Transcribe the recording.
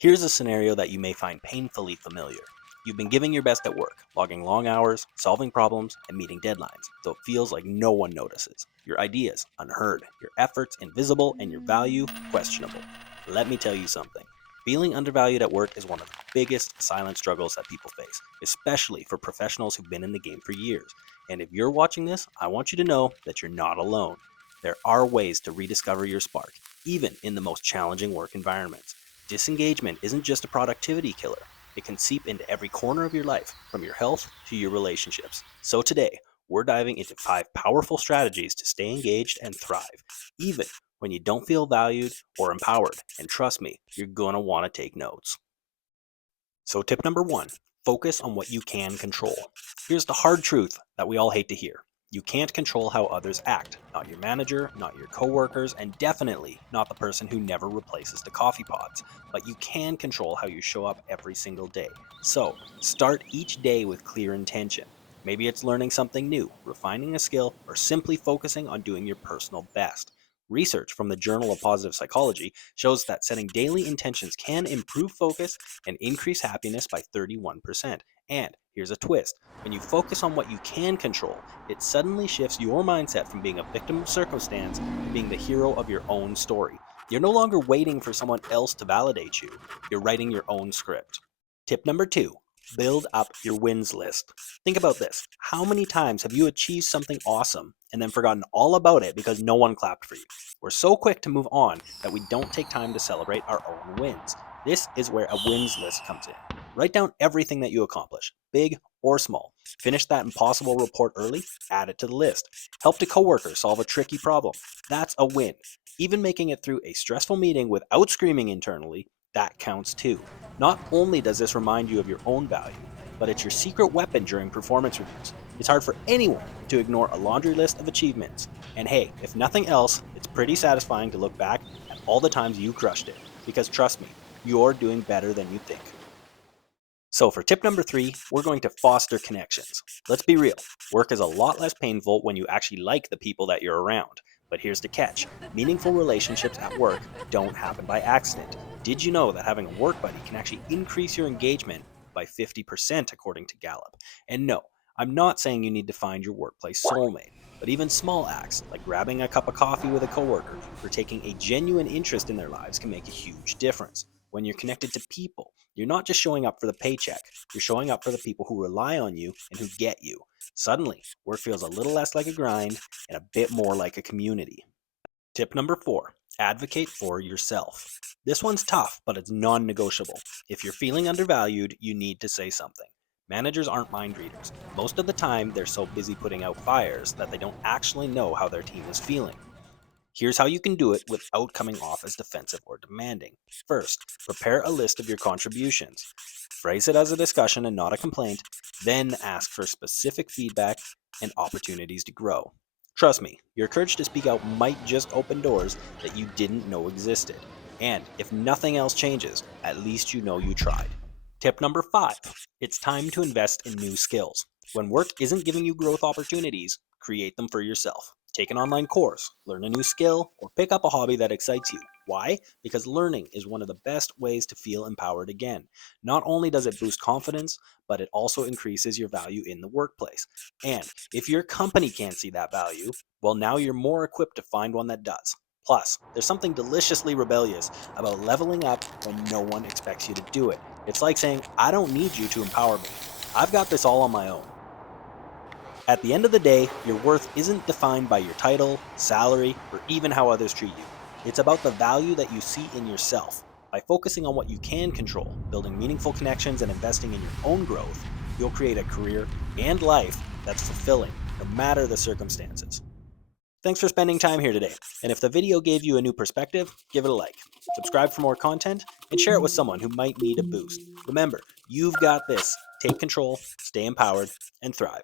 Here's a scenario that you may find painfully familiar. You've been giving your best at work, logging long hours, solving problems, and meeting deadlines, though it feels like no one notices. Your ideas unheard, your efforts invisible, and your value questionable. Let me tell you something. Feeling undervalued at work is one of the biggest silent struggles that people face, especially for professionals who've been in the game for years. And if you're watching this, I want you to know that you're not alone. There are ways to rediscover your spark, even in the most challenging work environments. Disengagement isn't just a productivity killer. It can seep into every corner of your life, from your health to your relationships. So today, we're diving into 5 powerful strategies to stay engaged and thrive, even when you don't feel valued or empowered. And trust me, you're going to want to take notes. So tip number 1, focus on what you can control. Here's the hard truth that we all hate to hear. You can't control how others act, not your manager, not your coworkers, and definitely not the person who never replaces the coffee pods. But you can control how you show up every single day. So, start each day with clear intention. Maybe it's learning something new, refining a skill, or simply focusing on doing your personal best. Research from the Journal of Positive Psychology shows that setting daily intentions can improve focus and increase happiness by 31%. And here's a twist. When you focus on what you can control, it suddenly shifts your mindset from being a victim of circumstance to being the hero of your own story. You're no longer waiting for someone else to validate you. You're writing your own script. Tip number 2, build up your wins list. Think about this. How many times have you achieved something awesome and then forgotten all about it because no one clapped for you? We're so quick to move on that we don't take time to celebrate our own wins. This is where a wins list comes in. Write down everything that you accomplish, big or small. Finish that impossible report early, add it to the list. Helped a coworker solve a tricky problem. That's a win. Even making it through a stressful meeting without screaming internally, that counts too. Not only does this remind you of your own value, but it's your secret weapon during performance reviews. It's hard for anyone to ignore a laundry list of achievements. And hey, if nothing else, it's pretty satisfying to look back at all the times you crushed it. Because trust me, you're doing better than you think. So for tip number 3, we're going to foster connections. Let's be real, work is a lot less painful when you actually like the people that you're around. But here's the catch. Meaningful relationships at work don't happen by accident. Did you know that having a work buddy can actually increase your engagement by 50% according to Gallup? And no, I'm not saying you need to find your workplace soulmate, but even small acts like grabbing a cup of coffee with a coworker or taking a genuine interest in their lives can make a huge difference. When you're connected to people, you're not just showing up for the paycheck, you're showing up for the people who rely on you and who get you. Suddenly, work feels a little less like a grind and a bit more like a community. Tip number 4, advocate for yourself. This one's tough, but it's non negotiable. If you're feeling undervalued, you need to say something. Managers aren't mind readers. Most of the time, they're so busy putting out fires that they don't actually know how their team is feeling. Here's how you can do it without coming off as defensive or demanding. First, prepare a list of your contributions. Phrase it as a discussion and not a complaint, then ask for specific feedback and opportunities to grow. Trust me, your courage to speak out might just open doors that you didn't know existed. And if nothing else changes, at least you know you tried. Tip number 5, it's time to invest in new skills. When work isn't giving you growth opportunities, create them for yourself. Take an online course, learn a new skill, or pick up a hobby that excites you. Why? Because learning is one of the best ways to feel empowered again. Not only does it boost confidence, but it also increases your value in the workplace. And if your company can't see that value, well, now you're more equipped to find one that does. Plus, there's something deliciously rebellious about leveling up when no one expects you to do it. It's like saying, I don't need you to empower me. I've got this all on my own. At the end of the day, your worth isn't defined by your title, salary, or even how others treat you. It's about the value that you see in yourself. By focusing on what you can control, building meaningful connections, and investing in your own growth, you'll create a career and life that's fulfilling, no matter the circumstances. Thanks for spending time here today. And if the video gave you a new perspective, give it a like. Subscribe for more content and share it with someone who might need a boost. Remember, you've got this. Take control, stay empowered, and thrive.